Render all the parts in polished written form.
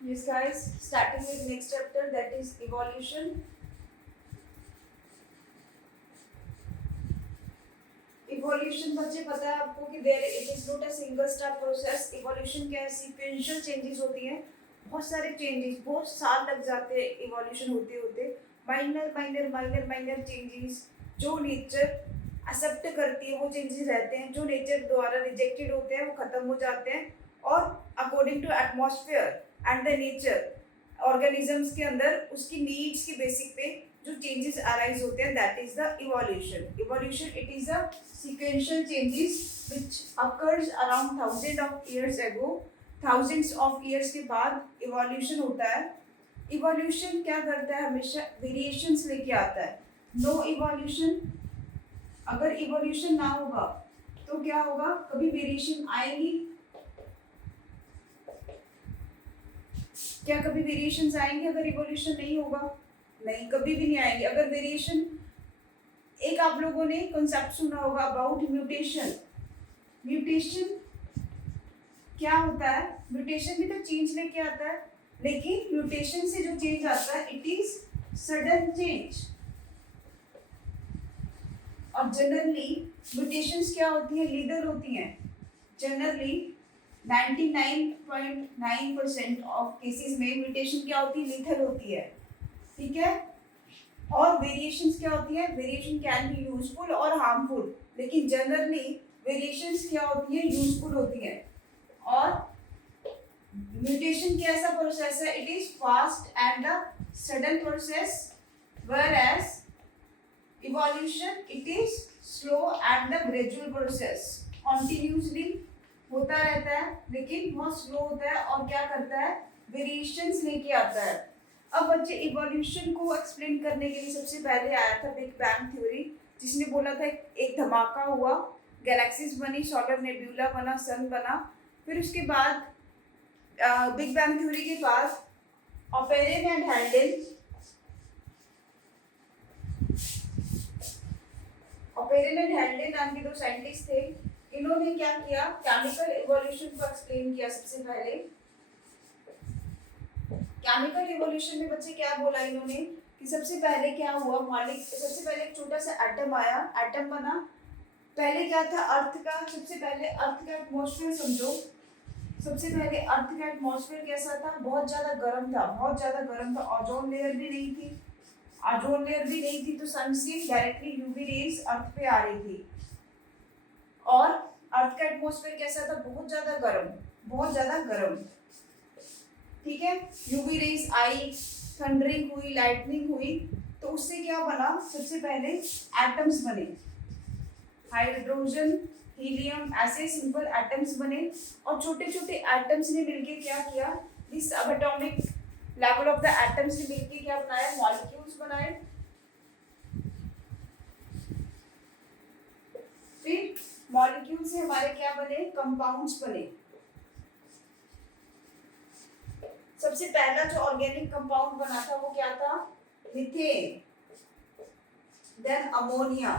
Yes, guys, starting with next chapter, that is evolution. Evolution बच्चे पता है आपको कि there it is not a single step process. Evolution क्या है? सीक्वेंशियल चेंजेस होती हैं. बहुत सारे चेंजेस, बहुत साल लग जाते हैं इवोल्यूशन होते होते. Minor minor minor minor changes जो नेचर एक्सेप्ट करती है वो चेंजेस रहते हैं. जो नेचर द्वारा रिजेक्टेड होते हैं वो खत्म हो जाते हैं. और according to atmosphere and the nature organisms के अंदर उसकी नीड्स की बेसिक पे जो चेंजेस अराइज होते हैं, that is the evolution. Evolution it is a sequential changes which occurs around thousand of years ago. Thousands of years के बाद इवोल्यूशन होता है. इवोल्यूशन क्या करता है? हमेशा वेरिएशंस लेके आता है. नो इवोल्यूशन, अगर इवोल्यूशन ना होगा तो क्या होगा? कभी वेरिएशन आएगी? क्या कभी वेरिएशंस आएंगे अगर इवोल्यूशन नहीं होगा? नहीं, कभी भी नहीं आएंगे. अगर वेरिएशन, एक आप लोगों ने कॉन्सेप्ट सुना होगा अबाउट म्यूटेशन. म्यूटेशन क्या होता है? म्यूटेशन भी तो चेंज लेके आता है, लेकिन म्यूटेशन से जो चेंज आता है इट इज सडन चेंज. और जनरली म्यूटेशंस क्या होती है? लीडर होती हैं. जनरली 99.9% ऑफ केसेस में म्यूटेशन क्या होती है? लीथल होती है. ठीक है. और वेरिएशंस क्या होती है? वेरिएशन कैन बी यूजफुल और हार्मफुल, लेकिन जनरली वेरिएशंस क्या होती है? यूजफुल होती है. और म्यूटेशन कैसा प्रोसेस है? It is fast and a sudden process, whereas evolution it is slow and the gradual process. continuously होता रहता है लेकिन बहुत स्लो होता है और क्या करता है? वेरिएशंस लेके आता है. अब बच्चे इवोल्यूशन को एक्सप्लेन करने के लिए सबसे पहले आया था बिग बैंग थ्योरी, जिसने बोला था एक धमाका हुआ, गैलेक्सीज बनी, सोलर नेब्यूला बना, सन बना. फिर उसके बाद बिग बैंग थ्योरी के बाद ऑपेरेन एंड हैंडेल, ऑपेरेन एंड हैंडेल नाम के दो साइंटिस्ट थे. इन्होंने क्या किया? केमिकल इवोल्यूशन को एक्सप्लेन किया सबसे पहले. केमिकल इवोल्यूशन में बच्चे क्या बोला इन्होंने कि सबसे पहले क्या हुआ? मॉलिक सबसे पहले एक छोटा सा एटम आया, एटम बना. पहले क्या था? अर्थ का, सबसे पहले अर्थ का एटमॉस्फेयर समझो. सबसे पहले अर्थ का एटमॉस्फेयर कैसा था? बहुत ज्यादा गर्म था, बहुत ज्यादा गर्म था. ओजोन लेयर भी नहीं थी. ओजोन लेयर भी नहीं थी तो सन से डायरेक्टली यूवी रेज अर्थ पे आ रही थी. और अर्थ का एटमॉस्फेयर कैसा था? बहुत ज्यादा गर्म, बहुत ज्यादा गर्म. ठीक है. यूवी रेज आई, थंडरिंग हुई, लाइटनिंग हुई, तो उससे क्या बना? सबसे पहले एटम्स बने, हाइड्रोजन, हीलियम, ऐसे सिंपल एटम्स बने. और छोटे छोटे एटम्स ने मिलके क्या किया? दिस सब atomic level of the atoms ने मिलके क्या बनाया? मॉलिक्यूल्स बनाए. फिर मॉलिक्यूल से हमारे क्या बने? कंपाउंड्स बने. सबसे पहला जो ऑर्गेनिक कंपाउंड बना था वो क्या था? Methane, then ammonia,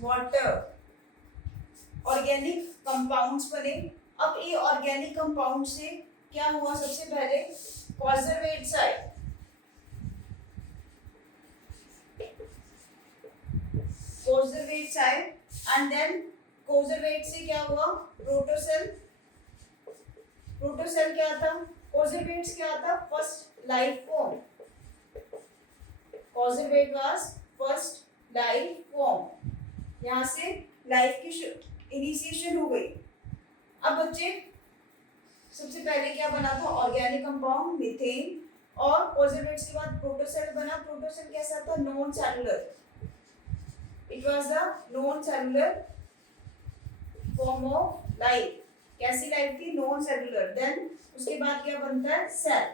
water. Organic compounds बने. अब ये ऑर्गेनिक कंपाउंड से क्या हुआ? सबसे पहले कॉन्जर्वेट्स आए. कॉन्जर्वेट्स आए एंड देन कॉन्जर्वेट से क्या हुआ? प्रोटोसेल. प्रोटोसेल क्या था? कॉन्जर्वेट्स क्या था? First life form. Coacervate was first life form. यहाँ से लाइफ की इनिशिएशन हो गई. अब बच्चे सबसे पहले क्या बना था? Organic compound methane. और कॉन्जर्वेट्स के बाद प्रोटोसेल बना. प्रोटोसेल कैसा था? Non cellular. It was the non cellular form of life. कैसी लाइफ थी? Non cellular. देन उसके बाद क्या बनता है? सेल.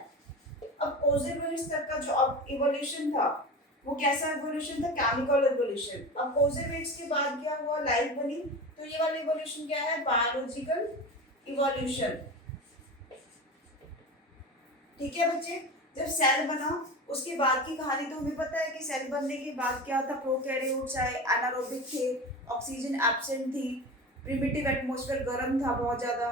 अब कॉन्जर्वेट्स तक का जो इवोल्यूशन था वो कैसा इवोल्यूशन था? Chemical evolution. अब कॉन्जर्वेट्स के बाद क्या हुआ? लाइफ बनी. तो ये वाला इवोल्यूशन क्या है? Biological evolution. ठीक है बच्चे. जब सेल बना उसके बाद की कहानी तो हमें पता है कि सेल बनने के बाद क्या था? प्रोकैरियोट्स आए, एनारोबिक थे, ऑक्सीजन एब्सेंट थी, प्रिमिटिव एटमॉस्फेयर गर्म था बहुत ज़्यादा.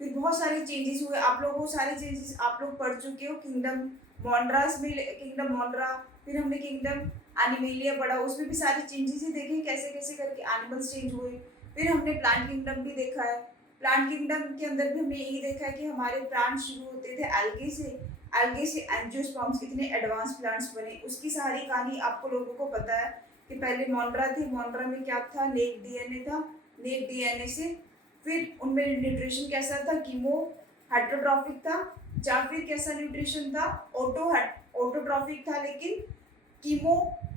फिर बहुत सारे चेंजेस हुए, आप लोगों को सारे चेंजेस आप लोग पढ़ चुके हो। किंगडम मॉन्ड्रास में, किंगडम मॉन्ड्रा, फिर हमने किंगडम एनिमेलिया पढ़ा, उसमें भी सारे चेंजेस ही देखे कैसे कैसे करके एनिमल्स चेंज हुए। फिर हमने प्लांट किंगडम भी देखा है। प्लांट किंगडम के अंदर भी हमने यही देखा है कि हमारे प्लांट शुरू होते थे एल्गे से, एल्गे से एंजियोस्पर्म्स, इतने एडवांस प्लांट्स बने, उसकी सारी कहानी आपको लोगों को पता है कि पहले मॉन्ड्रा थी, मॉन्ड्रा में क्या था, नेक डीएनए था, नेक डीएनए से फिर उनमें न्यूट्रिशन कैसा था, कीमो हाइड्रोट्रॉफिक था, या फिर कैसा न्यूट्रिशन था, ऑटोट्रॉफिक था, लेकिन कीमो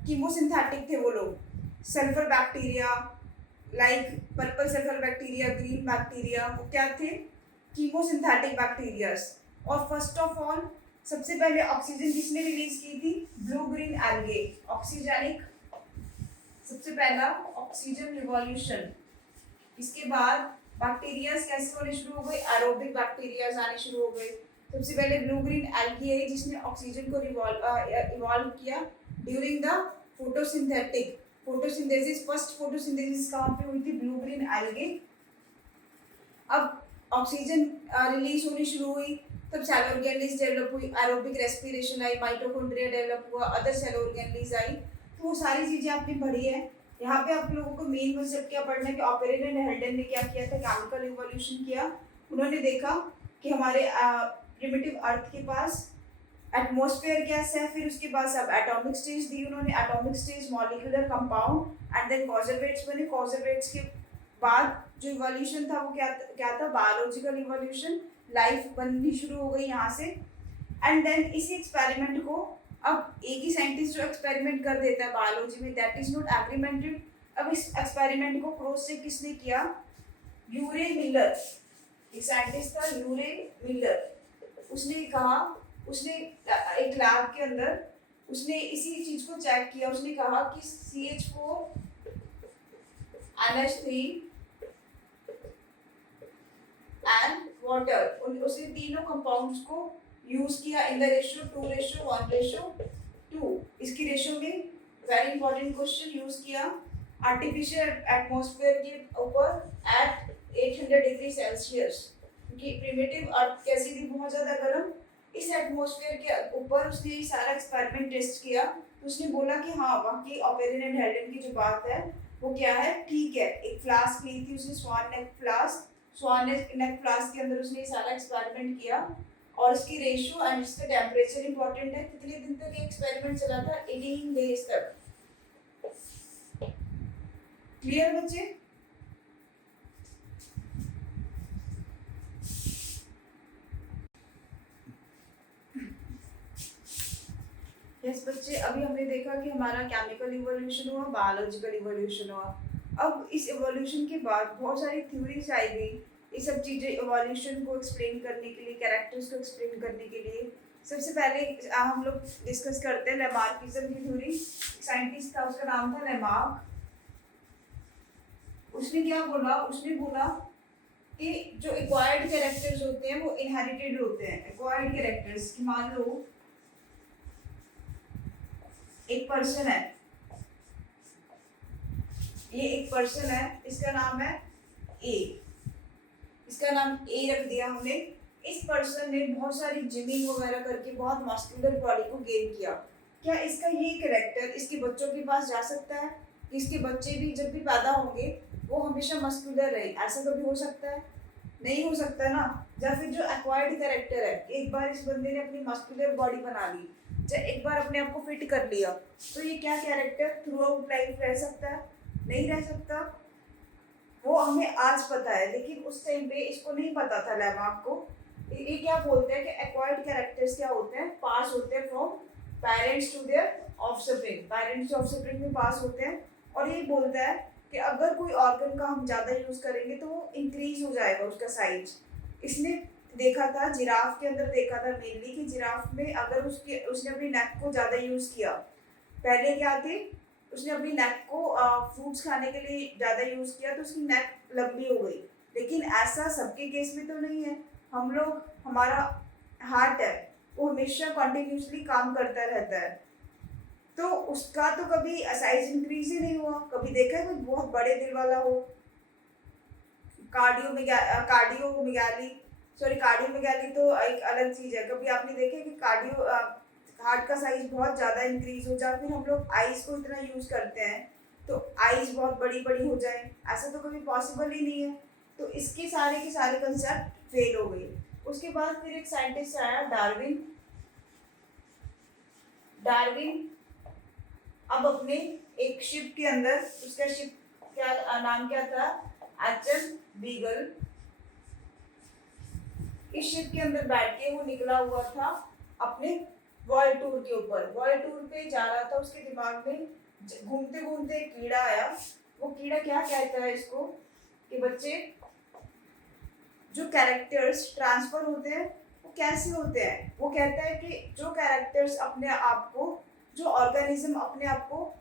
कीमोसिंथेटिक थे वो लोग। Sulphur bacteria, like purple sulphur bacteria, green bacteria, वो क्या थे, कीमोसिंथेटिक बैक्टीरियाज। और फर्स्ट ऑफ ऑल सबसे पहले ऑक्सीजन किसने रिलीज की थी, ब्लू ग्रीन एल्गे, ऑक्सीजनिक, सबसे पहला ऑक्सीजन रिवॉल्यूशन। इसके बाद बैक्टीरियाज कैसे होने शुरू हो गए, एरोबिक बैक्टीरियाज आने शुरू हो गए। सबसे पहले ब्लू ग्रीन एल्गी आई जिसने ऑक्सीजन को इवॉल्व किया during the photosynthetic photosynthesis. First photosynthesis कहाँ पे हुई थी, ब्लू ग्रीन एल्गे। अब ऑक्सीजन रिलीज होनी शुरू हुई, तब सेल ऑर्गेनलीज डेवलप हुई, aerobic respiration I, mitochondria develop हुआ, अदर सेल ऑर्गेनलीज आई। तो वो सारी चीजें आपने पढ़ी है। यहाँ पे आप लोगों को मेन कॉन्सेप्ट क्या पढ़ना है कि ऑपेरेन एंड हेल्डन ने क्या किया था, केमिकल इवोल्यूशन किया। उन्होंने देखा कि हमारे प्रिमिटिव अर्थ के पास एटमॉस्फेयर गैस है, फिर उसके बाद सब एटॉमिक स्टेज दी उन्होंने, atomic stage, molecular compound and then coacervates बने। कॉजर्वेट्स के बाद जो इवोल्यूशन था वो क्या था, बायोलॉजिकल इवोल्यूशन, लाइफ बननी शुरू हो गई यहाँ से। एंड देन इसी एक्सपेरिमेंट को, अब एक ही साइंटिस्ट जो एक्सपेरिमेंट कर देता है बायोलॉजी में, दैट इज नॉट एग्रीमेंटेड। अब इस एक्सपेरिमेंट को क्रॉस चेक किसने किया, यूरे मिलर, एक साइंटिस्ट था यूरे मिलर। उसने कहा, उसने एक लैब के अंदर उसने इसी चीज को चेक किया। उसने कहा कि CH4 NH3 एंड वाटर, उसने तीनों कंपाउंड्स को यूज किया इन द रेशियो 2:1:2। इसकी रेशियो में वेरी इंपॉर्टेंट क्वेश्चन यूज किया, आर्टिफिशियल एटमॉस्फेयर के ऊपर एट 800 डिग्री सेल्सियस, क्योंकि प्रिमिटिव अर्थ कैसी थी, बहुत ज्यादा गर्म। इस एटमॉस्फेयर के ऊपर उसने ये सारा एक्सपेरिमेंट टेस्ट किया, तो उसने बोला कि हाँ बाकी ऑपेरिन एंड हेल्डन की जो बात है वो क्या है, ठीक है। एक फ्लास्क ली थी उसने, स्वान नेक फ्लास्क के अंदर उसने ये सारा एक्सपेरिमेंट किया, और इसकी रेशियो एंड इसका टेम्परेचर इंपॉर्टेंट है। कितने दिन तक ये एक्सपेरिमेंट चला था, 18 डेज तक। क्लियर बच्चे? यस बच्चे, अभी हमने देखा कि हमारा केमिकल इवोल्यूशन हुआ, बायोलॉजिकल इवोल्यूशन हुआ। अब इस इवोल्यूशन के बाद बहुत सारी थ्योरीज आई गई, ये सब चीज़ें इवोल्यूशन को एक्सप्लेन करने के लिए, कैरेक्टर्स को एक्सप्लेन करने के लिए। सबसे पहले हम लोग डिस्कस करते हैं लैमार्किज्म की थ्योरी। साइंटिस्ट था, उसका नाम था लैमार्क। उसने क्या बोला, उसने बोला कि जो एक्वायर्ड कैरेक्टर्स होते हैं वो इनहेरिटेड होते हैं। एक्वायर्ड कैरेक्टर्स, मान लो एक पर्सन है, ये एक पर्सन है, इसका नाम है ए, इसका नाम ए रख दिया हमने। इस पर्सन ने बहुत सारी जिमिंग वगैरह करके बहुत मस्कुलर बॉडी को गेन किया। क्या इसका ये कैरेक्टर इसके बच्चों के पास जा सकता है, कि इसके बच्चे भी जब भी पैदा होंगे वो हमेशा मस्कुलर रहे? ऐसा कभी हो सकता है? नहीं हो सकता ना। या फिर जो एक्वायर्ड कैरेक्टर है, एक बार इस बंदे ने अपनी मस्कुलर बॉडी बना ली, जब एक बार अपने आप को फिट कर लिया, तो ये क्या कैरेक्टर थ्रू आउट लाइफ रह सकता है? नहीं रह सकता। वो हमें आज पता है, लेकिन उस टाइम पे इसको नहीं पता था लैमार्क को। ये क्या बोलते हैं कि एक्वायर्ड कैरेक्टर्स क्या होते हैं, पास होते हैं from parents to their offspring, parents to offspring में पास होते हैं। और ये बोलता है कि अगर कोई ऑर्गन का हम ज़्यादा यूज़ करेंगे तो वो इंक्रीज हो जाएगा उसका साइज। इसने देखा था जिराफ के अंदर, देखा था मेनली कि जिराफ में अगर उसने अपनी नेक को ज़्यादा यूज़ किया, पहले क्या थे, उसने अपनी नेक को फ्रूट्स खाने के लिए ज़्यादा यूज़ किया तो उसकी नेक लंबी हो गई। लेकिन ऐसा सबके केस में तो नहीं है। हम लोग, हमारा हार्ट है वो हमेशा कॉन्टिन्यूसली काम करता रहता है, तो उसका तो कभी साइज इंक्रीज ही नहीं हुआ। कभी देखा है कोई बहुत बड़े दिल वाला हो, कार्डियोमेगाली सॉरी कार्डियोमेगाली तो एक अलग चीज है। कभी आपने देखे कि कार्डियो हार्ट का साइज बहुत ज़्यादा इंक्रीज हो जाए, फिर हम लोग आइज को इतना यूज करते हैं तो आइज बहुत बड़ी बड़ी हो जाए, ऐसा तो कभी पॉसिबल ही नहीं है। तो इसके सारे के सारे कंसेप्ट फेल हो गए। उसके बाद फिर एक साइंटिस्ट आया डार्विन। डार्विन अब अपने एक शिप के अंदर, उसका शिप क्या नाम क्या था, एचएम बीगल। इस शिप के अंदर बैठ के वो निकला हुआ था अपने वर्ल्ड टूर के ऊपर। वर्ल्ड टूर पे जा रहा था, उसके दिमाग में घूमते घूमते एक कीड़ा आया। वो कीड़ा क्या कहता है इसको कि बच्चे जो कैरेक्टर्स ट्रांसफर होते हैं वो कैसे होते हैं। वो कहता है कि जो कैरेक्टर्स अपने आप को, जो ऑर्गेनिज्म अपने आप को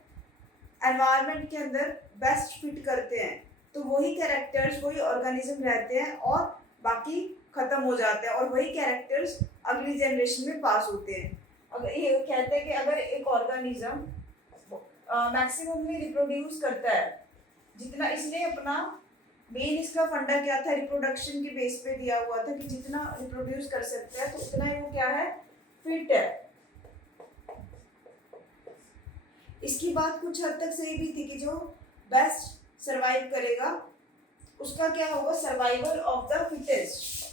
एनवायरनमेंट के अंदर बेस्ट फिट करते हैं, तो वही कैरेक्टर्स, वही ऑर्गेनिज्म रहते हैं और बाकी खत्म हो जाते हैं, और वही कैरेक्टर्स अगली जनरेशन में पास होते हैं। अगर ये कहते हैं कि अगर एक ऑर्गेनिज्म मैक्सिमम में रिप्रोड्यूस करता है, जितना इसने अपना मेन इसका फंडा क्या था, रिप्रोडक्शन के बेस पे दिया हुआ था कि जितना रिप्रोड्यूस कर सकता है तो उतना ही वो क्या है, फिट है। इसकी बात कुछ हद तक सही भी थी कि जो बेस्ट सरवाइव करेगा उसका क्या होगा, सर्वाइवल ऑफ द फिटेस्ट।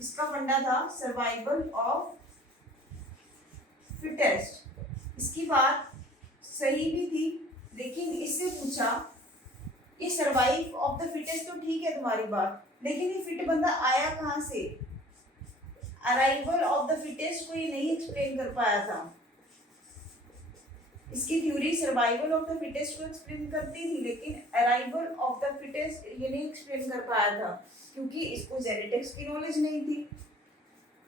इसका फंडा था सर्वाइवल ऑफ फिटेस्ट। इसकी बात सही भी थी, लेकिन इससे पूछा ये सर्वाइव ऑफ द फिटेस्ट तो ठीक है तुम्हारी बात, लेकिन ये फिट बंदा आया कहाँ से। अराइवल ऑफ द फिटेस्ट को ये नहीं एक्सप्लेन कर पाया था। इसकी theory survival of the fittest को एक्सप्लेन करती थी, लेकिन अराइवल ऑफ द फिटेस्ट ये नहीं एक्सप्लेन कर पाया था, क्योंकि इसको जेनेटिक्स की नॉलेज नहीं थी।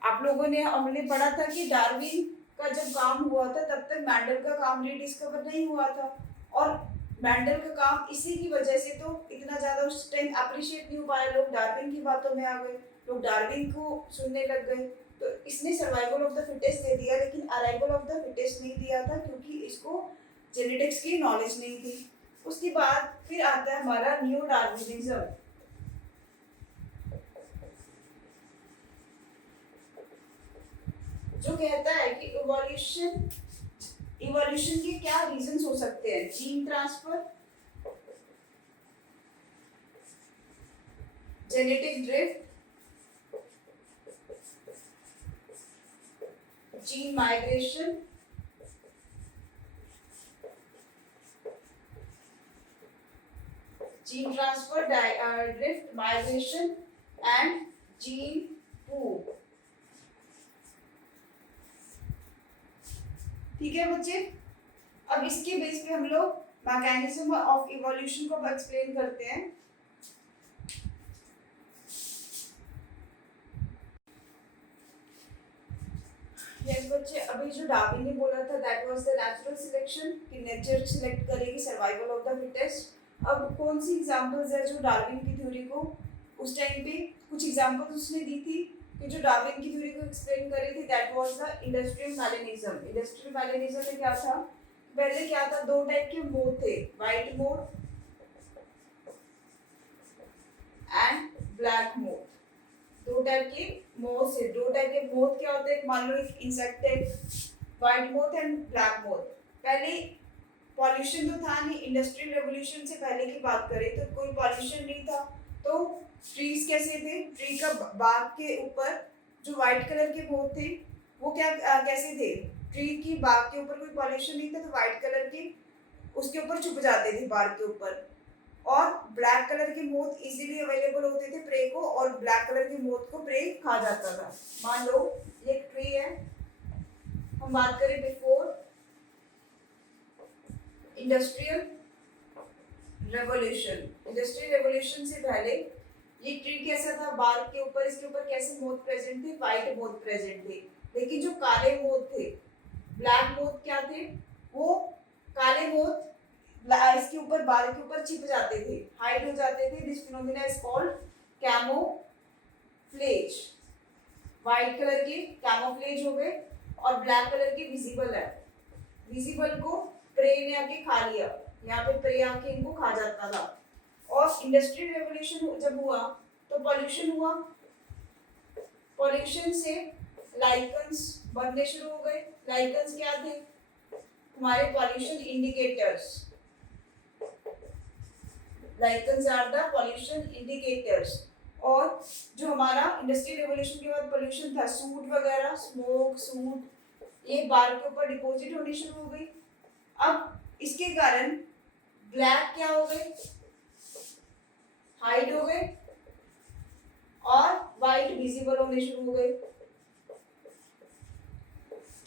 आप लोगों ने, हमने पढ़ा था कि डार्विन का जब काम हुआ था तब तक मैंडल का काम रीडिस्कवर नहीं हुआ था, और मैंडल का काम इसी की वजह से तो इतना ज़्यादा उस टाइम अप्रिशिएट नहीं हो पाया। लोग डार्विन की बातों में आ गए, लोग डार्विन को सुनने लग गए, तो इसने सर्वाइवल ऑफ द फिटेस्ट दे दिया, लेकिन अराइवल ऑफ द फिटेस्ट नहीं दिया था, क्योंकि इसको जेनेटिक्स की नॉलेज नहीं थी। उसके बाद फिर आता है हमारा न्यू डार्विनिज्म। जो कहता है कि इवोल्यूशन के क्या रीजंस हो सकते हैं, gene transfer, genetic drift, gene migration, gene transfer, drift, migration and gene pool. ठीक है बच्चे, अब इसके बेस पे हम लोग मैकेनिज्म ऑफ इवोल्यूशन को एक्सप्लेन करते हैं। यस बच्चे, अभी जो डार्विन ने बोला था that was the natural selection, कि नेचर सिलेक्ट करेगी सर्वाइवल ऑफ द फिटेस्ट। अब कौन सी एग्जांपल्स है जो डार्विन की थ्योरी को उस टाइम पे कुछ एग्जांपल्स उसने दी थी कि जो डार्विन की थ्योरी को एक्सप्लेन कर रही थी, that was the industrial melanism. Industrial melanism में क्या था, पहले क्या था, दो टाइप के मोथ थे, white moth and black moth. दो टाइप के मोथ से, दो टाइप के मोथ क्या होते हैं, मान लो एक इंसेक्ट है, white moth and black moth. पहले पॉल्यूशन तो था नहीं, इंडस्ट्रियल रेवोल्यूशन से पहले की बात करें तो कोई पॉल्यूशन नहीं था, तो ट्रीज कैसे थे, ट्री का बाग के ऊपर जो व्हाइट कलर के मोथ थे वो क्या कैसे थे, ट्री की बाग के ऊपर कोई पॉल्यूशन नहीं था तो व्हाइट कलर के उसके ऊपर छुप जाते थे बाग के ऊपर, और ब्लैक कलर के मोथ इजीली अवेलेबल होते थे प्रे को, और ब्लैक कलर के मोथ को प्रे खा जाता था। मान लो ये एक ट्री है, हम बात करें before industrial revolution. Industrial revolution से पहले ये ट्री कैसा था, बार्क के ऊपर, इसके ऊपर कैसे मोथ प्रेजेंट थे, व्हाइट मोथ प्रेजेंट थे। लेकिन जो काले मोथ थे, ब्लैक मोथ क्या थे, वो काले मोथ इसके ऊपर, बाल के ऊपर छिप जाते थे, हाइड हो जाते थे। This phenomena is called camouflage. White colour के कैमोफ्लेज हो गए, और ब्लैक कलर के विजिबल है। विजिबल को प्रे ने आके खा लिया, यहाँ पे प्रे आके इनको खा जाता था। और इंडस्ट्रियल रेवोल्यूशन जब हुआ तो पॉल्यूशन हुआ, पॉल्यूशन से लाइकन्स बनने शुरू हो गए। लाइकन्स क्या थे? हमारे pollution indicators. Lichens are the pollution indicators. और जो हमारा इंडस्ट्रियल रेवोल्यूशन के बाद पॉल्यूशन था, सूट वगैरह, स्मोक, सूट, ये बार के ऊपर डिपॉजिट होनी शुरू हो गई। अब इसके कारण ब्लैक क्या हो गए? हाइड हो गए और वाइट विजिबल होने शुरू हो गए।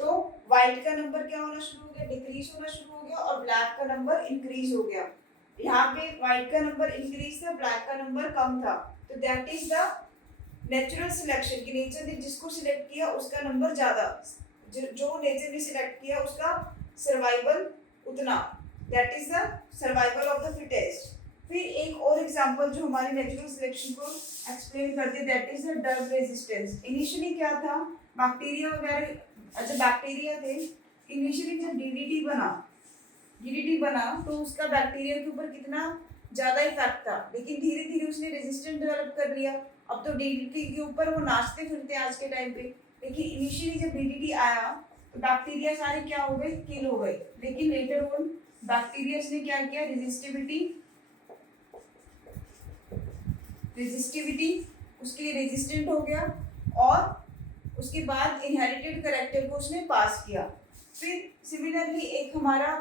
तो वाइट का नंबर क्या होना शुरू हो गया? डिक्रीज होना शुरू हो गया और ब्लैक का नंबर इंक्रीज हो गया। यहाँ पे व्हाइट का नंबर इंक्रीज था, ब्लैक का नंबर कम था। तो that is the natural selection कि नेचर ने जिसको सिलेक्ट किया उसका नंबर ज्यादा, जो नेचर ने सिलेक्ट किया उसका सर्वाइवल उतना, that is the survival of the fittest. फिर एक और एग्जांपल जो हमारी नेचुरल सिलेक्शन को एक्सप्लेन करती है, that is the drug resistance. Initially क्या था? बैक्टीरिया वगैरह, जो बैक्टीरिया थे, इनिशियली जब डीडीटी बना तो उसका बैक्टीरिया के ऊपर कितना ज़्यादा इफेक्ट था, लेकिन धीरे धीरे उसने रेजिस्टेंस डेवलप कर लिया। अब तो डीडीटी के ऊपर वो नाचते फिरते हैं आज के टाइम पे। लेकिन इनिशियली जब डीडीटी आया तो बैक्टीरिया सारे क्या हो गए? किल हो गए। लेकिन लेटर ऑन बैक्टीरिया ने क्या किया? रेजिस्टिविटी उसके लिए रेजिस्टेंट हो गया और उसके बाद इनहेरिटेड कैरेक्टर को उसने पास किया। फिर सिमिलरली एक हमारा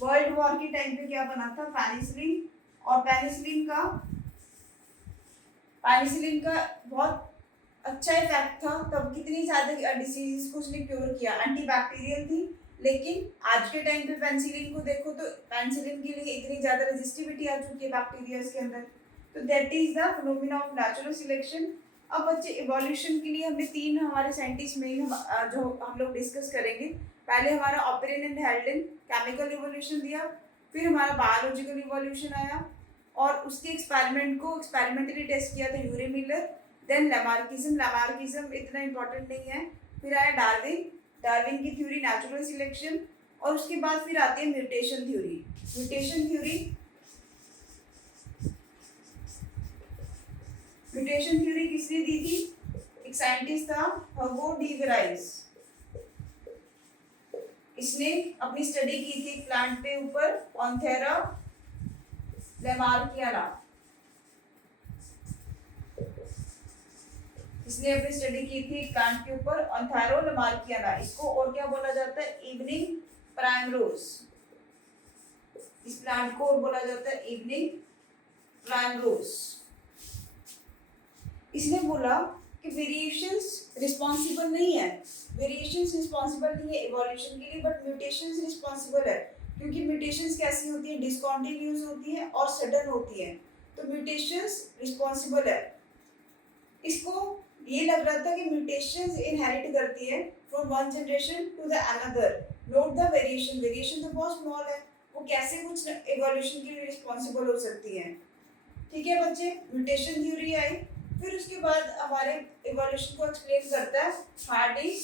वर्ल्ड वॉर के टाइम पे क्या बना था? पेनिसिलिन। और पेनिसिलिन का बहुत अच्छा इफेक्ट था। तब कितनी ज़्यादा डिसीज को उसने क्योर किया, एंटीबैक्टीरियल थी। लेकिन आज के टाइम पे पेनिसिलिन को देखो तो पेनिसिलिन के लिए इतनी ज़्यादा रेजिस्टिविटी आ चुकी है बैक्टीरिया के अंदर। तो that is the phenomena of natural selection. अब बच्चे इवोल्यूशन के लिए हमने तीन हमारे साइंटिस्ट में जो हम लोग डिस्कस करेंगे। पहले हमारा ऑपरेन एंड हेल्डन केमिकल इवोल्यूशन दिया, फिर हमारा बायोलॉजिकल इवोल्यूशन आया और उसके एक्सपेरिमेंट को एक्सपेरिमेंटली टेस्ट किया था यूरी मिलर। देन लैमार्किज्म इतना इम्पोर्टेंट नहीं है। फिर आया डार्विन की थ्योरी नेचुरल सिलेक्शन। और उसके बाद फिर आती है म्यूटेशन थ्योरी किसने दी थी? एक साइंटिस्ट था हर्गो डी वेराइस। इसने अपनी स्टडी की थी प्लांट पे ऊपर, ऑन्थेरा लैमार्कियाना। इसने अपनी स्टडी की थी प्लांट के ऊपर, ऑन्थेरा लैमार्कियाना। इसको और क्या बोला जाता है? Evening primrose. इस प्लांट को और बोला जाता है इवनिंग प्राइमरोज। इसने बोला कि वेरिएशंस रिस्पॉन्सिबल नहीं है इवोल्यूशन के लिए, बट म्यूटेशंस रिस्पॉन्सिबल है। क्योंकि म्यूटेशंस कैसी होती है? डिसकंटिन्यूअस होती है और सडन होती है। तो म्यूटेशंस रिस्पॉन्सिबल है। इसको ये लग रहा था कि म्यूटेशंस इनहेरिट करती है from one generation to the another, note the variation तो बहुत स्मॉल है, वो कैसे कुछ इवोल्यूशन के लिए रिस्पॉन्सिबल हो सकती है। ठीक है बच्चे, म्यूटेशन थ्योरी आई। फिर उसके बाद हमारे इवोल्यूशन को एक्सप्लेन करता है हार्डीज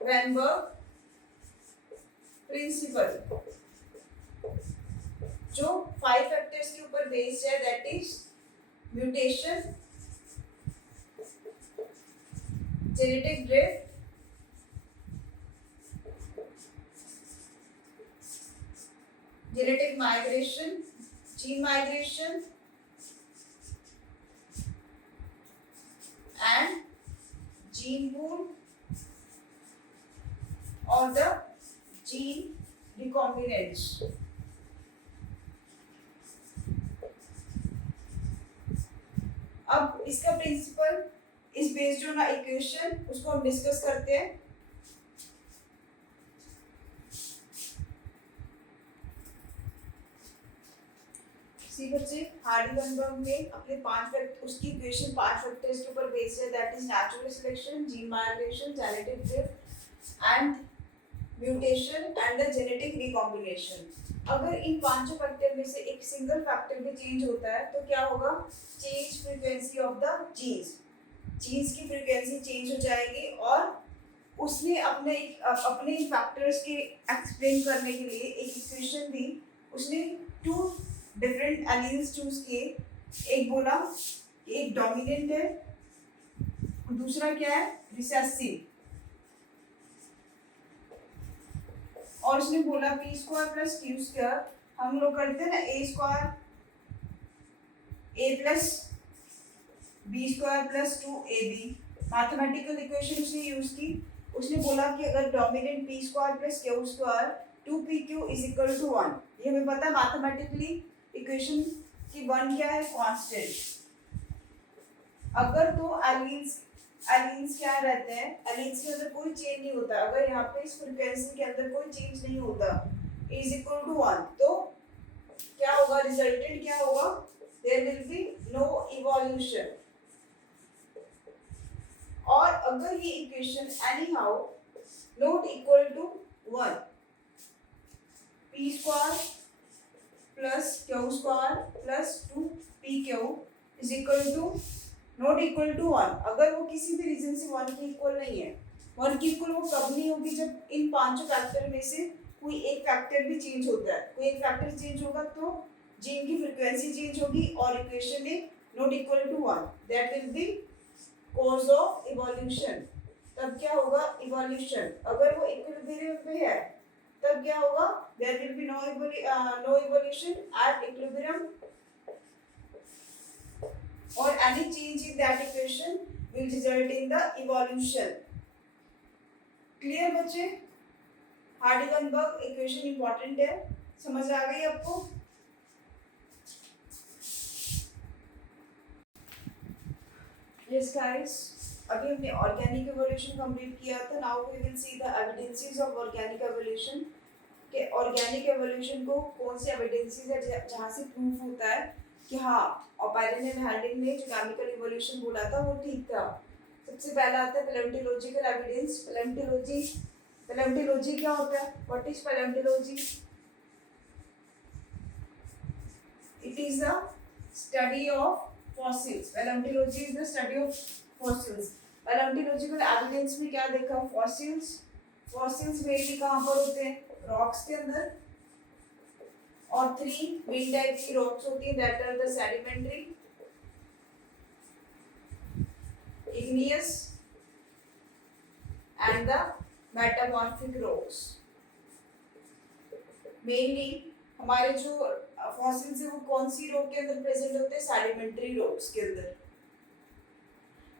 वेनबर्ग प्रिंसिपल, जो 5 फैक्टर्स के ऊपर बेस्ड है, that is mutation, genetic drift, genetic migration, gene migration and gene pool or the gene recombinants. अब इसका प्रिंसिपल इस बेस्ड ऑन इक्वेशन, उसको हम डिस्कस करते हैं। बच्चे, हार्डी वेनबर्ग ने अपने उसकी इक्वेशन 5 फैक्टर्स के ऊपर बेस्ड है, that is natural selection, gene migration, genetic drift and mutation and the genetic recombination. अगर इन पांचों फैक्टर में से एक सिंगल फैक्टर भी चेंज होता है तो क्या होगा? Change frequency of the genes की फ्रीक्वेंसी चेंज हो जाएगी। और उसने अपने फैक्टर्स के एक्सप्लेन करने के लिए एक इक्वेशन दी। उसने 2 डिफरेंट एलील्स चूज किए, एक बोला कि एक डोमिनेंट है, दूसरा क्या है, रिसेसिव, और उसने बोला P square plus Q square, हम लोग करते हैं ना A square A plus B square plus 2ab, mathematical equation उसने यूज की। उसने बोला कि अगर dominant P square plus Q square 2pq is equal to 1, ये हमें पता है मैथमेटिकली इक्वेशन की 1 क्या है, कांस्टेंट। अगर तो एलीन्स क्या रहते हैं, एलीन्स के अंदर कोई चेंज नहीं होता, अगर यहाँ पे इस फ्रीक्वेंसी के अंदर कोई चेंज नहीं होता इज इक्वल टू 1, तो क्या होगा, रिजल्टेंट क्या होगा, there will be no evolution. और अगर ये equation anyhow not equal to 1, P square plus Q square plus 2pq is equal to not equal to 1, अगर वो किसी भी रीजन से 1 के इक्वल नहीं है, 1 के इक्वल वो कब नहीं होगी, जब इन पांचों फैक्टर में से कोई एक फैक्टर भी चेंज होता है, कोई एक फैक्टर चेंज होगा तो जीन की फ्रीक्वेंसी चेंज होगी और इक्वेशन में not equal to 1, that will be cause of evolution. तब क्या होगा, इवोल्यूशन। अगर वो इक्विलिब्रियम पे है तब क्या होगा, there will be no evolution at equilibrium, or any change in that equation will result in the evolution. Clear बच्चे? हार्डी-वेनबर्ग इक्वेशन इंपॉर्टेंट है, समझ आ गई आपको? Yes guys, अभी हमने ऑर्गेनिक एवोल्यूशन कंप्लीट किया था। Now we will see the evidences of organic evolution, कि ऑर्गेनिक एवोल्यूशन को कौन से एविडेंसेस है जहाँ से प्रूफ होता है कि हाँ, और पायरन एंड हार्डिंग ने जो केमिकल इवोल्यूशन बोला था वो ठीक था। सबसे पहला आता है पैलेंटोलॉजिकल एविडेंस। पैलेंटोलॉजी क्या होता है, what is palaeontology? It is the study of fossils. Palaeontology is the study of fossils. Palaeontological evidence में क्या देखा, फॉसिल्स मेनली कहाँ पर होते हैं, रॉक्स के अंदर, और 3 मेन टाइप की रॉक्स होती है, that are the sedimentary, igneous and the metamorphic rocks. Mainly हमारे जो फॉसिल्स है वो कौन सी रॉक के अंदर प्रेजेंट होते हैं, सेडिमेंट्री रॉक्स के अंदर।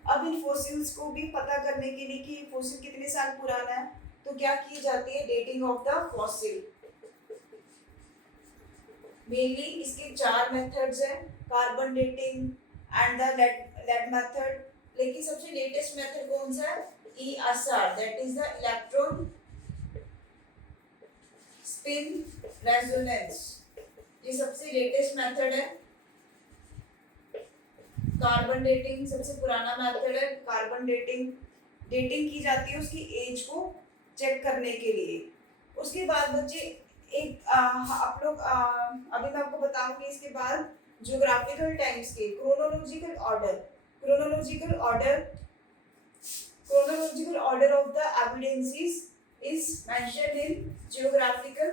अब इन फॉसिल्स को भी पता करने के लिए कि फॉसिल कितने साल पुराना है, तो क्या की जाती है, dating of the fossil. Mainly इसके 4 मेथड्स हैं, carbon dating and the lead method, लेकिन सबसे लेटेस्ट मेथड कौन सा है, ESR, that is the electron spin resonance. ये सबसे लेटेस्ट मेथड है। कार्बन डेटिंग सबसे पुराना मेथड है। कार्बन डेटिंग की जाती है उसकी एज को चेक करने के लिए। उसके बाद बच्चे एक आप लोग अभी मैं आपको बताऊंगी इसके बाद geographical time scale, chronological order of the evidences is mentioned in geographical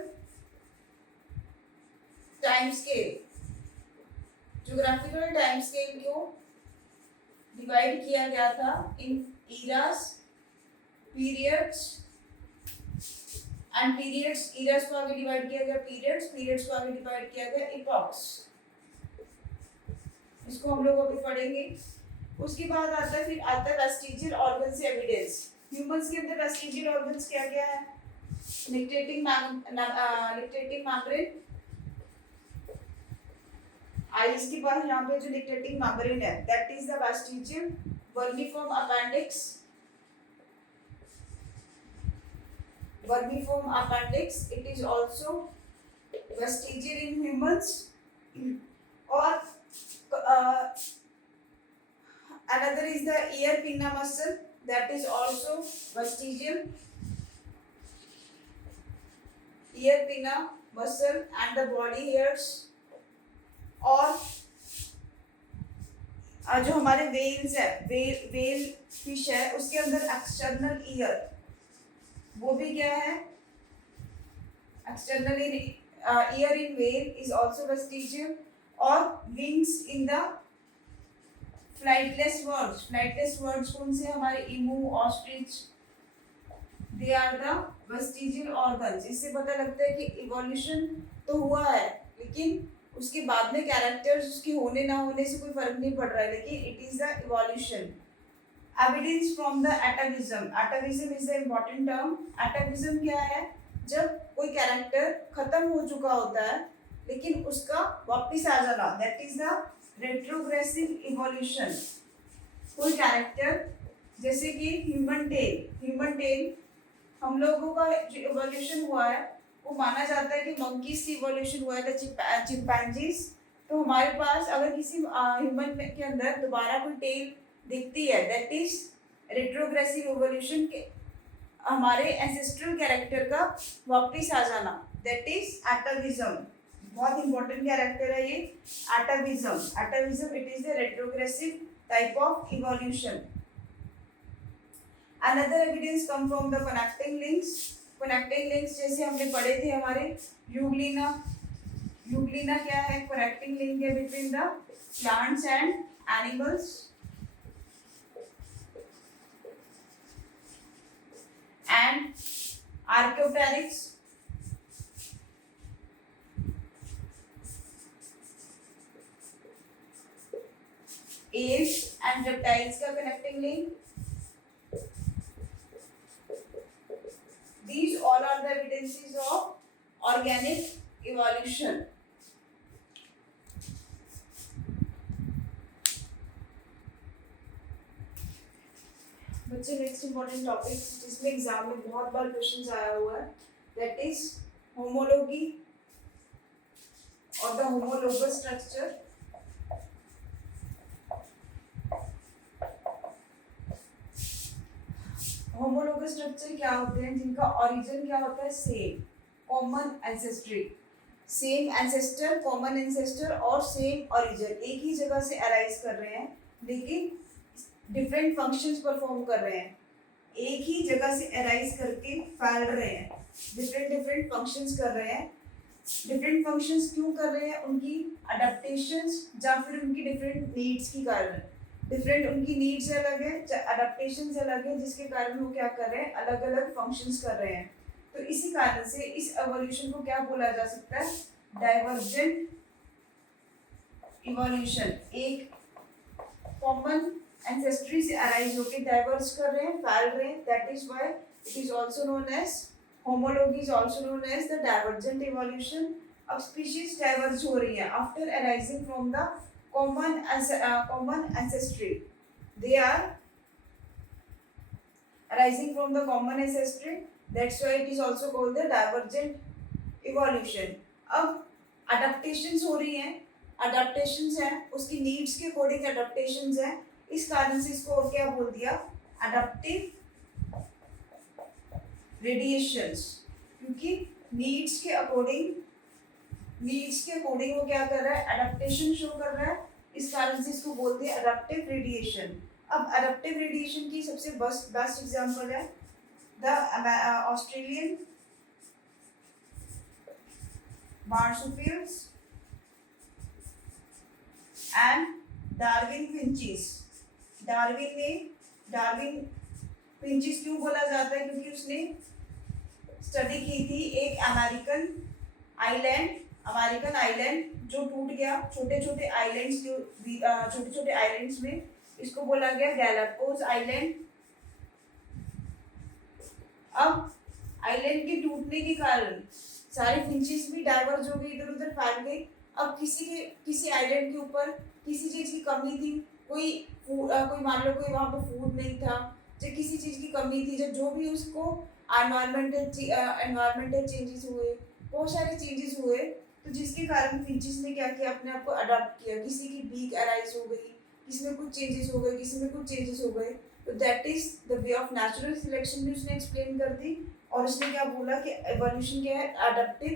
time scale. Geographical time scale को डिवाइड किया गया था in eras, periods and periods. Eras को आगे डिवाइड किया गया पीरियड्स को आगे डिवाइड किया गया इपॉक्स। इसको हम लोग अभी पढ़ेंगे। उसके बाद आता है वेस्टिजियल ऑर्गन्स एविडेंस। ह्यूमंस के अंदर वेस्टिजियल ऑर्गन्स क्या क्या है, निक्टेटिंग मेम्ब्रेन, आईज के पास यहाँ पे जो निक्टेटिंग मेम्ब्रेन है that is the vestigial. Vermiform appendix, it is also vestigial in humans, or another is the ear pinna muscle, that is also vestigial. Ear pinna muscle and the body hairs, और जो हमारे Wales है, well fish है उसके अंदर external ear, वो भी क्या है, external ear in whale is also vestigial. और wings in the flightless birds कौन से हमारे? Emu, ostrich, they are the vestigial organs. इससे पता लगता है कि इवोल्यूशन तो हुआ है, लेकिन उसके बाद में कैरेक्टर्स उसके होने ना होने से कोई फर्क नहीं पड़ रहा है, लेकिन it is the evolution. Evidence from the एटाविज्म। एटाविज्म is the important term. एटाविज्म क्या है? जब कोई कैरेक्टर खत्म हो चुका होता है लेकिन उसका वापस आ जाना, that is the retrogressive evolution. कोई कैरेक्टर जैसे कि ह्यूमन टेल हम लोगों का जो इवोल्यूशन हुआ है वो माना जाता है कि मंकीज से इवोल्यूशन हुआ है, चिंपैंजीज। तो हमारे पास अगर किसी ह्यूमन के अंदर दोबारा कोई टेल दिखती है, दैट इज रेट्रोग्रेसिव इवोल्यूशन के हमारे एंसेस्ट्रल कैरेक्टर का वापस आ जाना, दैट इज एटाविज्म। बहुत इंपॉर्टेंट कैरेक्टर है ये एटाविज्म। एटाविज्म it is the retrogressive type of evolution. Another evidence come from the connecting links. Connecting links जैसे हमने पढ़े थे हमारे यूग्लिना। यूग्लिना क्या है? कनेक्टिंग लिंक है between the plants and animals. And Archaeopteryx, apes and reptiles का connecting link. These all are the evidences of organic evolution. बच्चे नेक्स्ट इंपॉर्टेंट टॉपिक जिसमें एग्जाम में बहुत बार क्वेश्चन आया हुआ है, दैट इज होमोलॉगी और the homologous structure. Homologous structure क्या होते हैं? जिनका ओरिजिन क्या होता है? Same, common ancestry. Same ancestor, common ancestor और सेम ओरिजिन एक ही जगह से अराइज कर रहे हैं, लेकिन डिफरेंट फंक्शंस परफॉर्म कर रहे हैं। एक ही जगह से अराइज करके फैल रहे हैं, डिफरेंट फंक्शंस कर रहे हैं। डिफरेंट फंक्शंस क्यों कर रहे हैं? उनकी अडेप्टेशंस या फिर उनकी डिफरेंट नीड्स के कारण। डिफरेंट उनकी नीड्स अलग है, अडेप्टेशंस अलग है, जिसके कारण वो क्या कर रहे हैं? अलग अलग फंक्शंस कर रहे हैं। तो इसी कारण से इस एवोल्यूशन को क्या बोला जा सकता है? Divergent evolution. एक कॉमन एंसेस्ट्री से अराइज होकर डाइवर्ज कर रहे हैं, फैल रहे हैं, that is why it is also known as homology, is also known as the divergent evolution. अब स्पीशीज डाइवर्ज हो रही है after arising from the common ancestry. They are arising from the common ancestry, that's why it is also called the divergent evolution. अब adaptations हो रही हैं, adaptations हैं, उसकी needs के according adaptations हैं, इस कारण से इसको और क्या बोल दिया? adaptive radiations, क्योंकि needs के according वो क्या कर रहा है? अडेप्टेशन शो कर रहा है, इस कारण से इसको बोलते हैं अडेप्टिव रेडिएशन। अब अडेप्टिव रेडिएशन की सबसे बेस्ट एग्जांपल है the Australian marsupials and Darwin finches. Darwin finches क्यों बोला जाता है? क्योंकि उसने स्टडी की थी एक अमेरिकन आइलैंड जो टूट गया। छोटे छोटे आइलैंड्स में इसको बोला गया गैलापागोस आइलैंड। अब आइलैंड के टूटने के कारण सारे फिंचेस भी डाइवर्ज हो गई, इधर उधर फैल गई। अब किसी आइलैंड के ऊपर किसी चीज की कमी थी, कोई मान लो कोई वहाँ पर फूड नहीं था, जब किसी चीज की कमी थी, जब जो भी उसको एनवायरमेंटल चेंजेस हुए, बहुत सारे चेंजेस हुए, तो जिसके कारण फिंचेस ने क्या किया? अपने आप को अडॉप्ट किया। किसी की बीक अराइज हो गई, किसी में कुछ चेंजेस हो गए, किसी में कुछ चेंजेस हो गए, तो that is the way of natural selection भी उसने एक्सप्लेन कर दी। और उसने क्या बोला कि एवोल्यूशन क्या है? Adaptive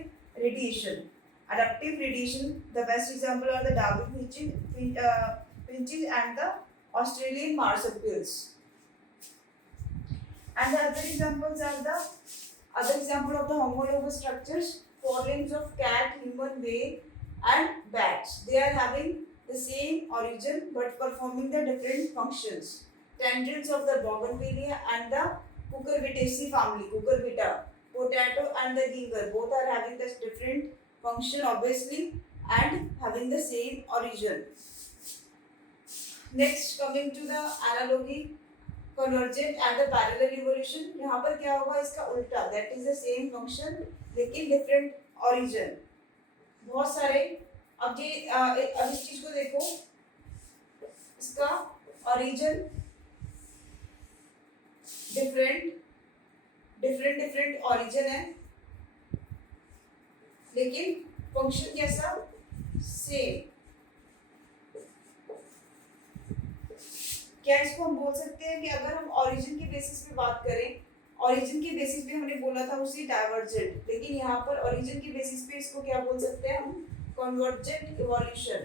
radiation. The best example are the Darwin finches and the Australian marsupials. And the other examples are the other example of the homologous structures, forelimbs of cat, human, whale and bats. They are having the same origin but performing the different functions. Tendrils of the Bougainvillea and the Cucurbitaceae family, Cucurbita, potato and the ginger, both are having this different function obviously and having the same origin. Next, coming to the analogy, convergent and the parallel evolution. यहाँ पर क्या होगा इसका उल्टा, that is the same function लेकिन different origin. बहुत सारे अब इस चीज को देखो, इसका origin different origin है लेकिन function कैसा, same. क्या इसको हम बोल सकते हैं कि अगर हम ओरिजिन के बेसिस पे बात करें, ओरिजिन के बेसिस पे हमने बोला था उसी डाइवर्जेंट, लेकिन यहाँ पर ओरिजिन के बेसिस पे इसको क्या बोल सकते हैं हम, कन्वर्जेंट इवोल्यूशन.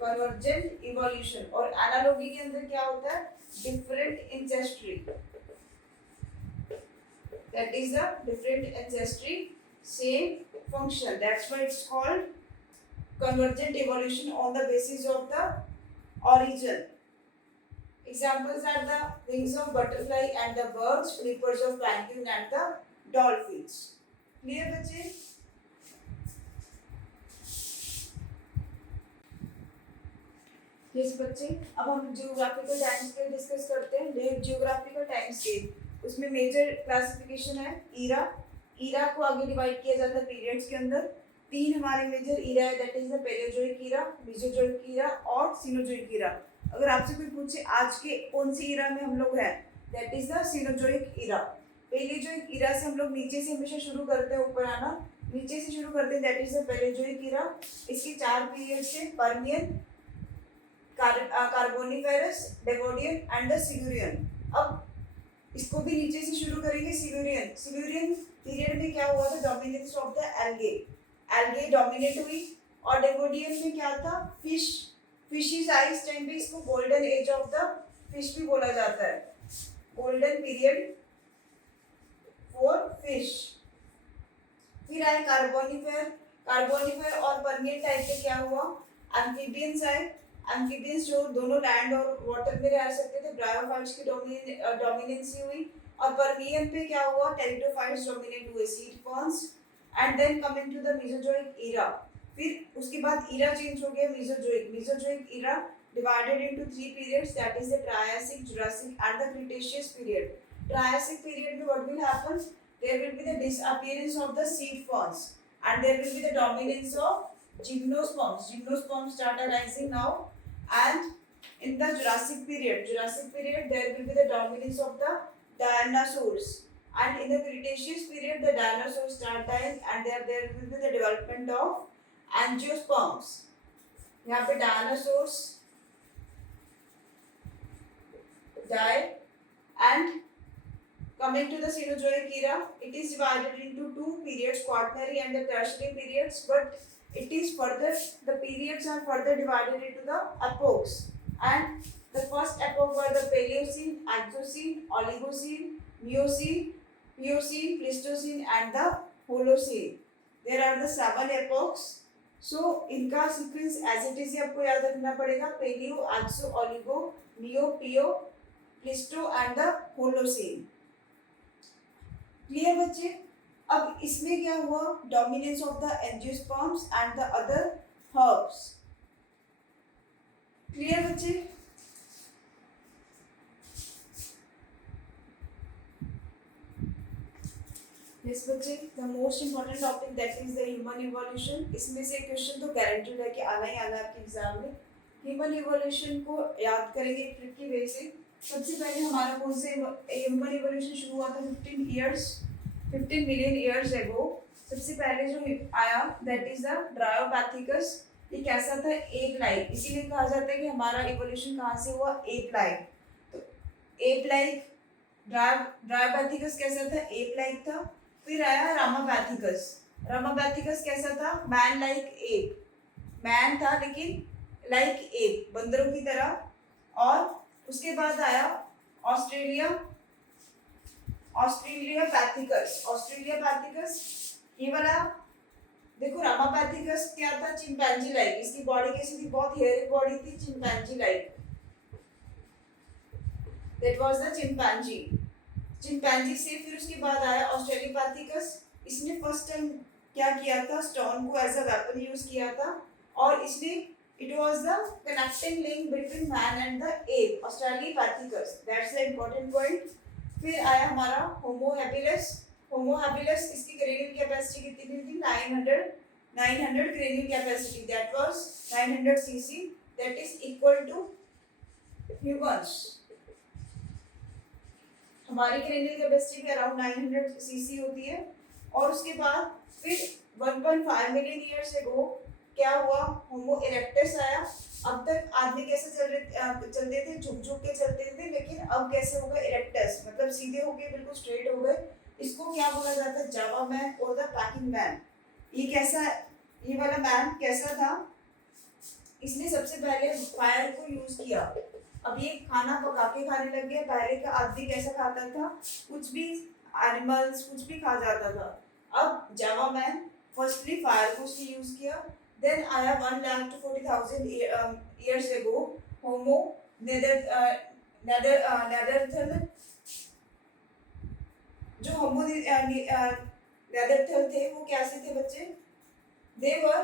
Convergent evolution. और एनालॉजी के अंदर क्या होता है, different ancestry, that is the different ancestry same function, that's why it's called convergent evolution on the basis of the origin. Examples are the wings of butterfly and the birds, flippers of penguin and the dolphins. Clear बच्चे? Yes बच्चे, अब हम geographical time scale discuss करते हैं. geographical time scale, उसमें major classification है ईरा. ईरा को आगे डिवाइड किया जाता है पीरियड्स के अंदर. तीन हमारे मेजर ईरा है, that is the Palaeozoic era, Mesozoic era और सिनोजोइक ईरा. अगर आपसे कोई पूछे आज के कौन सी ईरा में हम लोग हैं, that is the Cenozoic era. Palaeozoic era से हम लोग नीचे से हमेशा शुरू करते हैं, ऊपर आना नीचे से शुरू करते हैं, that is the Palaeozoic era. इसके चार पीरियड्स हैं, Permian, Carboniferous, Devonian and the Silurian. अब इसको भी नीचे से शुरू करेंगे. सिल्यूरियन, सिल्यूरियन पीरियड में क्या हुआ था, dominance of the algae, algae dominate हुई. और डेवोडियन में क्या था, फिश, फिशी साइज टाइम पे इसको golden age of the fish भी बोला जाता है, गोल्डन पीरियड फॉर फिश. फिर आए कार्बोनिफेर. कार्बोनिफेर और पर्मियन टाइप पे क्या हुआ, एम्फीबियंस आए. एम्फीबियंस जो दोनों लैंड और वाटर में रह सकते थे, ब्रायोफाइट्स की डोमिनेंसी हुई. और पर्मियन पे क्या हुआ, टेरिडोफाइट्स डोमिनेट हुए, seed ferns. And then coming to the Mesozoic era. फिर उसके बाद ईरा चेंज हो गया, Mesozoic. Mesozoic era divided into three periods, that is the Triassic, Jurassic and the Cretaceous period. Triassic period में what will happen, there will be the disappearance of the seed ferns and there will be the dominance of gymnosperms. Gymnosperms start arising now. And in the Jurassic period there will be the dominance of the dinosaurs. And in the Cretaceous period, the dinosaurs start dying and there will be the development of angiosperms. यहाँ पे dinosaurs die. And coming to the Cenozoic era, it is divided into two periods, Quaternary and the Tertiary periods. But it is further, the periods are further divided into the epochs. And the first epoch were the Paleocene, Anthropocene, Oligocene, Miocene, Eocene, Pleistocene and the Holocene. There are the 7 epochs. So इनका sequence as it is आपको याद रखना पड़ेगा, Paleo, Anso, Oligo, Neo, Pio, Pleisto and the Holocene. Clear बच्चे? अब इसमें क्या हुआ, dominance of the angiosperms and the other herbs. Clear बच्चे? Yes बच्चे, the most important topic that is the human evolution. इसमें से क्वेश्चन तो गारंटीड है कि आना ही आना आपके एग्जाम में. ह्यूमन इवोल्यूशन को याद करेंगे एक ट्रिक की वे से. सबसे पहले हमारा कौन से ह्यूमन इवोल्यूशन शुरू हुआ था, 15 मिलियन ईयर्स एगो. सबसे पहले जो आया दैट इज द ड्रायोपैथिकस. ये कैसा था, एप लाइक. इसीलिए कहा जाता है कि हमारा इवोल्यूशन कहाँ से हुआ, एप लाइक. तो एप लाइक, ड्रायोपैथिकस कैसा था, एप लाइक था. फिर आया रामापैथिकस. रामापैथिकस कैसा था, मैन लाइक एप. मैन था लेकिन लाइक एप, बंदरों की तरह. और उसके बाद आया ऑस्ट्रेलियापैथिकस. ये वाला देखो रामापैथिकस क्या था, चिंपैंजी लाइक, इसकी बॉडी कैसी थी, बहुत हेयरी बॉडी थी, chimpanzee like, that was the chimpanzee. Chimpanzee से फिर उसके बाद आया ऑस्ट्रेलोपैथिकस। इसने फर्स्ट टाइम क्या किया था, स्टोन को एज अ वेपन यूज किया था, और इसने it was the connecting link between man and the ape, Australopithecus, that's the important point. फिर आया हमारा होमो हैबिलिस। होमो हैबिलिस, इसकी क्रेनियल कैपेसिटी कितनी थी, 900 cranial capacity, that was 900 cc, that is equal to humans। हमारी cranial capacity भी around 900 CC होती है। और उसके बाद फिर 1.5 मिलियन ईयर्स अगो क्या हुआ, होमो इरेक्टस आया। अब तक आदमी कैसे चलते थे, झुक झुक के चलते थे, लेकिन अब कैसे हो गए, इरेक्टस, मतलब सीधे हो गए, बिल्कुल स्ट्रेट हो गए। इसको क्या बोला जाता है, जावा मैन और द पैकिंग मैन। ये कैसा, ये वाला मैन कैसा था, इसने सबसे पहले फायर को यूज किया। अब ये खाना पका के खाने लग गया। पहले का आदमी कैसा खाता था, कुछ भी एनिमल्स कुछ भी खा जाता था। अब जावा मैन फर्स्टली फायर को उसने यूज किया। देन आया 1,40,000 years ago होमो नेदरथल। जो होमो नेदरथल थे वो कैसे थे बच्चे, they were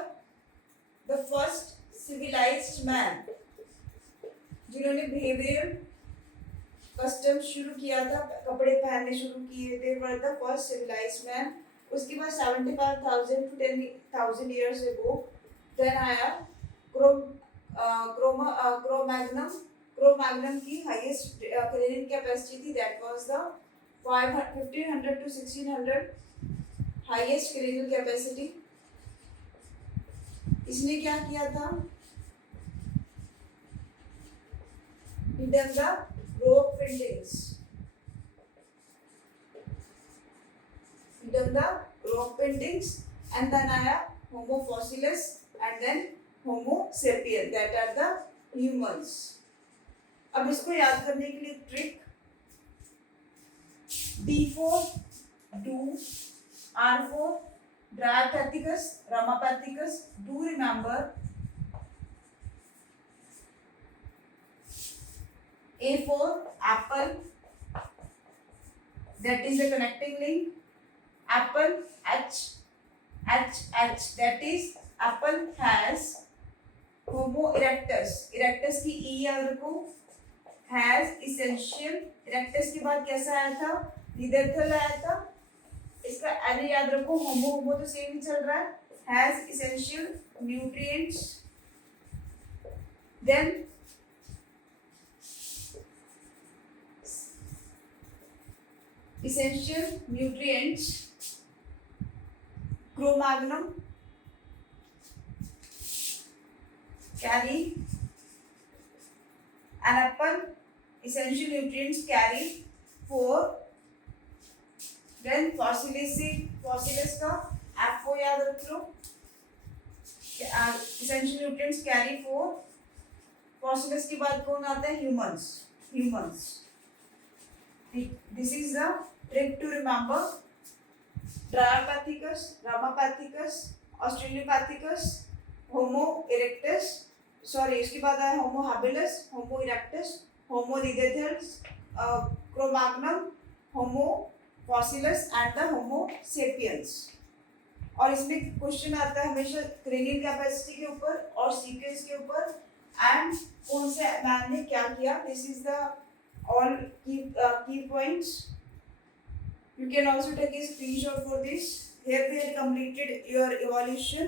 the first civilized man, जिन्होंने बिहेवियरल कस्टम शुरू किया था, कपड़े पहनने शुरू किए, they were the first civilised man. उसके बाद 75,000 to 10,000 years ago देन आया क्रोमैग्नम की हाईएस्ट क्रेनियल कैपेसिटी थी, that was the 1500 to 1600 highest cranial capacity. इसने क्या किया था, he done the rock paintings, he done the rock paintings, and then आया Homo fossilis and then Homo sapien, that are the humans। अब इसको याद करने के लिए trick, D for do, R for Dryopithecus, Ramapithecus, do remember, A for apple, that is the connecting link, apple, H, that is apple has Homo erectus, erectus की E याद रखो, has essential, erectus के बाद कैसा आया था, neanderthal आया था, इसका N याद रखो, होमो तो सेम ही चल रहा है, has essential nutrients, then essential nutrients, Cro-Magnon carry an apple, essential nutrients carry 4, then fossilis का F को याद रख लो, essential nutrients carry 4, fossilis के बाद कौन आता है, humans। This is the trick to remember, Dryopithecus, Ramapithecus, Australopithecus, Homo erectus, sorry इसके बाद आया Homo habilis, Homo erectus, Homo neanderthal, Cro-Magnon, Homo fossilis and the Homo sapiens। और इसमें क्वेश्चन आता है हमेशा क्रेनियल कैपेसिटी के ऊपर और सीक्वेंस के ऊपर एंड कौन से मैन ने क्या किया। This is the all key points। You can also take a screenshot for this। Here we have completed your evaluation।